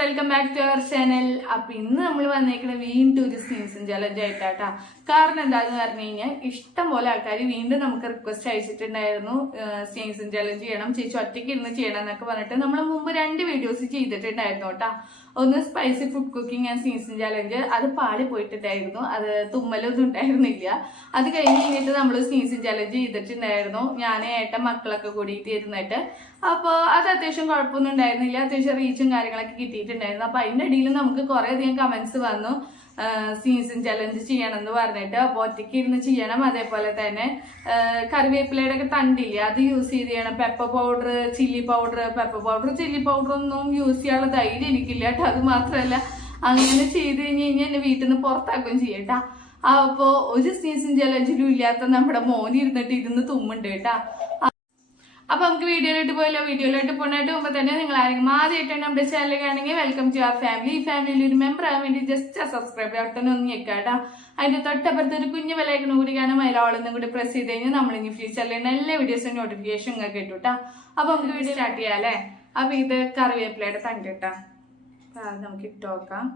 Welcome back to our channel. അപ്പൊ ഇന്ന് നമ്മൾ വന്നേക്കുന്ന വീണ്ടും ഒരു സ്നീസിങ് ചലഞ്ച് ആയിട്ടാട്ടാ. കാരണം എന്താന്ന് പറഞ്ഞു കഴിഞ്ഞാൽ ഇഷ്ടം പോലെ ആൾക്കാർ വീണ്ടും നമുക്ക് റിക്വസ്റ്റ് അയച്ചിട്ടുണ്ടായിരുന്നു സ്നീസിങ് ചലഞ്ച് ചെയ്യണം, ചേച്ചി ഒറ്റയ്ക്ക് ഇരുന്ന് ചെയ്യണം എന്നൊക്കെ പറഞ്ഞിട്ട് നമ്മൾ മുമ്പ് 2 വീഡിയോസ് ചെയ്തിട്ടുണ്ടായിരുന്നു കേട്ടാ. ഒന്ന് spicy food cooking and sneezing challenge, അത് പാടി പോയിട്ടുണ്ടായിരുന്നു, അത് തുമ്മലൊന്നും ഉണ്ടായിരുന്നില്ല. അത് കഴിഞ്ഞിട്ട് നമ്മൾ സ്നീസിങ് ചലഞ്ച് ചെയ്തിട്ടുണ്ടായിരുന്നു, ഞാൻ ഏട്ടൻ മക്കളൊക്കെ കൂടിയിട്ട് ഇരുന്നിട്ട്. അപ്പോൾ അത് അത്യാവശ്യം കുഴപ്പമൊന്നും ഉണ്ടായിരുന്നില്ല, അത്യാവശ്യം റീച്ചും കാര്യങ്ങളൊക്കെ കിട്ടിയിട്ടുണ്ടായിരുന്നു. അപ്പൊ അതിന്റെ ഇടയിൽ നമുക്ക് കുറെ അധികം കമന്റ്സ് വന്നു സ്നീസിങ് ചലഞ്ച് ചെയ്യണം എന്ന് പറഞ്ഞിട്ട്. അപ്പൊ ഒറ്റയ്ക്ക് ഇരുന്ന് ചെയ്യണം, അതേപോലെ തന്നെ കറിവേപ്പിലയുടെ ഒക്കെ തണ്ടില്ലേ അത് യൂസ് ചെയ്യണം, pepper powder, chilli powder. Pepper powder chilli powder ഒന്നും യൂസ് ചെയ്യാനുള്ള ധൈര്യം എനിക്കില്ല കേട്ടോ. അത് മാത്രമല്ല അങ്ങനെ ചെയ്ത് കഴിഞ്ഞാൽ എന്നെ വീട്ടിൽ നിന്ന് പുറത്താക്കുകയും ചെയ്യട്ടാ. അപ്പൊ ഒരു സ്നീസിങ് ചലഞ്ചിലും ഇല്ലാത്ത നമ്മുടെ മോൻ ഇരുന്ന് തുമ്മുണ്ട് കേട്ടാ. അപ്പൊ നമുക്ക് വീഡിയോയിലോട്ട് പോയല്ലോ. വീഡിയോയിലോട്ട് പോകാനായിട്ട് മുമ്പ് തന്നെ നിങ്ങൾ ആരെങ്കിലും ആദ്യമായിട്ടാണ് നമ്മുടെ ചാനൽ കാണുമെങ്കിൽ വെൽക്കം ടു അവർ ഫാമിലി. ഈ ഫാമിലിയിൽ ഒരു മെമ്പർ ആകാൻ വേണ്ടി ജസ്റ്റ് സബ്സ്ക്രൈബ് ബട്ടൺ ഒന്ന് ഞെക്കാട്ടാ. അതിന്റെ തൊട്ടപ്പുറത്ത് ഒരു കുഞ്ഞു ബെല്ലൈക്കൺ കൂടി കാണാം, അതിലൊന്നും കൂടി പ്രസ് ചെയ്ത് കഴിഞ്ഞാൽ നമ്മൾ ഇനി ഫ്യൂച്ചറിൽ എല്ലാ വീഡിയോസും നോട്ടിഫിക്കേഷൻ നിങ്ങൾക്ക് കിട്ടൂട്ടാ. അപ്പൊ നമുക്ക് വീഡിയോ സ്റ്റാർട്ട് ചെയ്യാം അല്ലേ. അപ്പൊ ഇത് കറിവേപ്പിലയുടെ തണ്ടിട്ടാ, അത് നമുക്ക് ഇട്ട് നോക്കാം.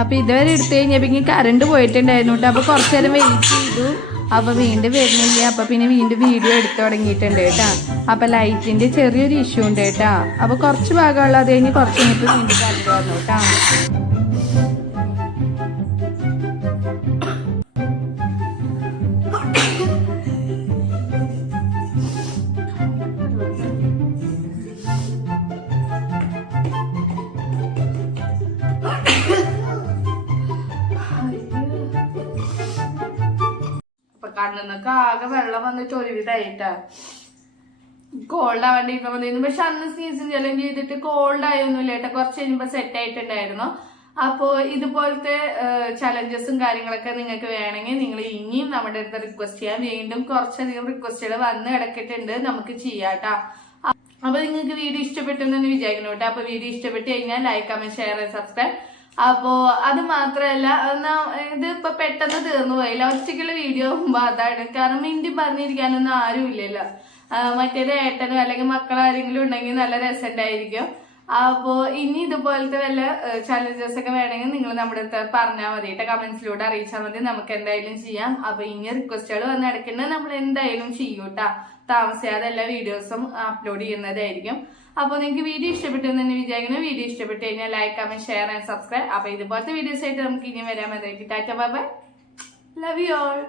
അപ്പൊ ഇതുവരെ എടുത്തു കഴിഞ്ഞപ്പോൾ കറണ്ട് പോയിട്ടുണ്ടായിരുന്നു കേട്ടോ. അപ്പൊ കുറച്ചു നേരം വെയിറ്റ് ചെയ്തു, അപ്പൊ വീണ്ടും വരുന്നില്ല. അപ്പൊ പിന്നെ വീണ്ടും വീഡിയോ എടുത്തു തുടങ്ങിയിട്ടുണ്ട് കേട്ടാ. അപ്പൊ ലൈറ്റിന്റെ ചെറിയൊരു ഇഷ്യൂ ഉണ്ട് കേട്ടാ. അപ്പൊ കുറച്ച് ഭാഗമുള്ള അത് കഴിഞ്ഞ് കുറച്ച് കഴിഞ്ഞിട്ട് വീണ്ടും കറണ്ട് വന്നു കേട്ടാ. കണ്ണൊക്കെ ആകെ വെള്ളം വന്നിട്ട് ഒരുവിധമായിട്ടാ. കോൾഡ് ആവേണ്ടി ഇപ്പൊ വന്നിരുന്നു, പക്ഷെ അന്ന് സ്നീസിങ് ചലഞ്ച് ചെയ്തിട്ട് കോൾഡ് ആയൊന്നുമില്ല കേട്ടോ. കുറച്ച് കഴിയുമ്പോ സെറ്റ് ആയിട്ടുണ്ടായിരുന്നു. അപ്പോ ഇതുപോലത്തെ ചലഞ്ചസും കാര്യങ്ങളൊക്കെ നിങ്ങൾക്ക് വേണമെങ്കിൽ നിങ്ങൾ ഇനിയും നമ്മുടെ അടുത്ത് റിക്വസ്റ്റ് ചെയ്യാം. വീണ്ടും കുറച്ചധികം റിക്വസ്റ്റുകൾ വന്ന് കിടക്കിട്ടുണ്ട്, നമുക്ക് ചെയ്യാട്ടാ. അപ്പൊ നിങ്ങൾക്ക് വീഡിയോ ഇഷ്ടപ്പെട്ടെന്ന് വിചാരിക്കുന്നു കേട്ടോ. അപ്പൊ വീഡിയോ ഇഷ്ടപ്പെട്ട് കഴിഞ്ഞാൽ ലൈക്ക്, കമന്റ്, ഷെയർ, സബ്സ്ക്രൈബ്. അപ്പോ അത് മാത്രല്ല, ഇത് ഇപ്പൊ പെട്ടെന്ന് തീർന്നു പോയില്ല. ഒറ്റയ്ക്കുള്ള വീഡിയോ ആകുമ്പോ അതാണ്, കാരണം മിണ്ടി പറഞ്ഞിരിക്കാനൊന്നും ആരും ഇല്ലല്ലോ. മറ്റേത് ഏട്ടനോ അല്ലെങ്കിൽ മക്കളാരെങ്കിലും ഉണ്ടെങ്കിൽ നല്ല രസമുണ്ടായിരിക്കും. അപ്പോ ഇനി ഇതുപോലത്തെ വല്ല ചലഞ്ചസ് ഒക്കെ വേണമെങ്കിൽ നിങ്ങൾ നമ്മുടെ അടുത്ത് പറഞ്ഞാൽ മതി കേട്ടോ, കമന്റ്സിലൂടെ അറിയിച്ചാൽ മതി, നമുക്ക് എന്തായാലും ചെയ്യാം. അപ്പൊ ഇനി റിക്വസ്റ്റുകൾ വന്ന് ഇടയ്ക്കുന്നത് നമ്മൾ എന്തായാലും ചെയ്യൂട്ടാ. താമസിയാതെ എല്ലാ വീഡിയോസും അപ്ലോഡ് ചെയ്യുന്നതായിരിക്കും. അപ്പോൾ നിങ്ങൾക്ക് വീഡിയോ ഇഷ്ടപ്പെട്ടെന്ന് തന്നെ വിചാരിക്കുന്നു. വീഡിയോ ഇഷ്ടപ്പെട്ട് കഴിഞ്ഞാൽ like, comment, share and subscribe. അപ്പൊ ഇതുപോലത്തെ വീഡിയോസ് ആയിട്ട് നമുക്ക് ഇനി വരാൻ മതി. Tata, bye bye, love you all.